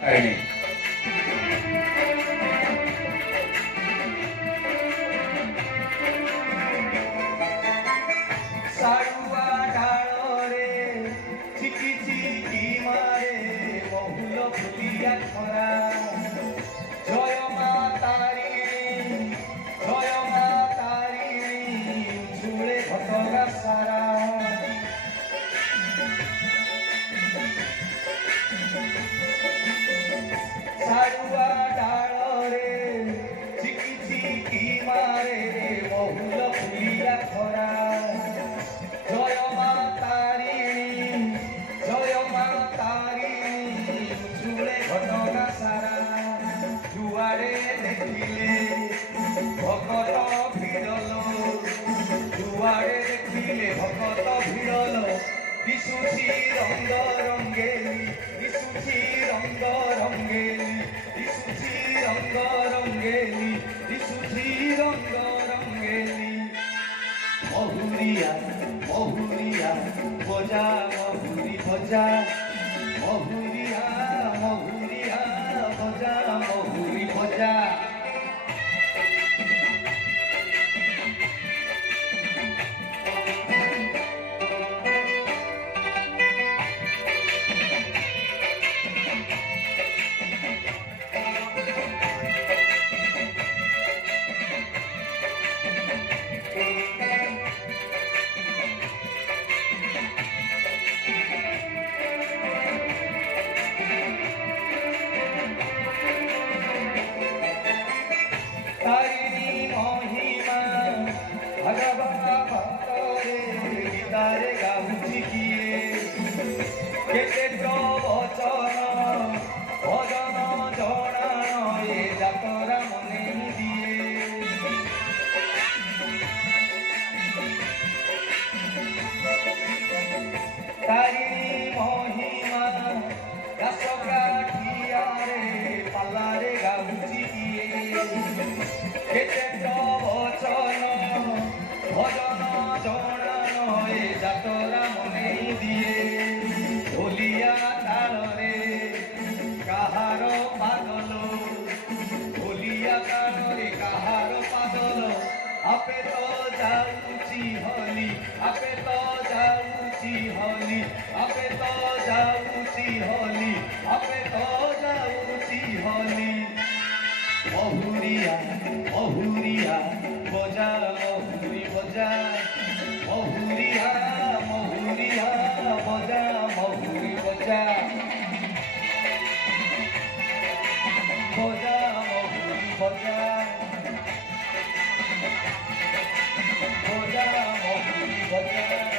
काहिनी साड़ुआ डाଳରେ चिकी चिकी मारे बहुल फुलिया खरा जय मा तारिणी झुले घटगा सारा साड़ुआ डाଳରେ चिकी चिकी मारे बहुल फुलिया खरा जय मा तारिणी झुले घटगा सारा जुआड़े देखिले भगत भिड़ल जुआड़े देखिले भगत भिड़ल दिशुची रंग रंगेली दिशुची रंग रंगेली दिशुची रंग रंगेली दिशुची रंग रंगेली महुरिया महुरिया बजा महुरी बजा महुरिया महुरिया बजा महुरी बजा तारिणी महिमा भगवा भक्तरे गीतारे गाउछि किए केते तो वचन भजन जणान ए जातरा मने दिए तारिणी महिमा दास काठियारे पालारे गाउछि किए केते तो वचन भजन जणान ए जातरा मने दिए ढोलिया तालरे काहार पागल ढोलिया तालरे काहार पागल आपे तो जाउची हली आपे तो जाउची हली आपे तो जाउची हली आपे तो जाउची हली महुरिया महुरिया बजा महुरी बजा महुरिया महुरिया बजा महुरी बजा बजा महुरी बजा बजा महुरी बजा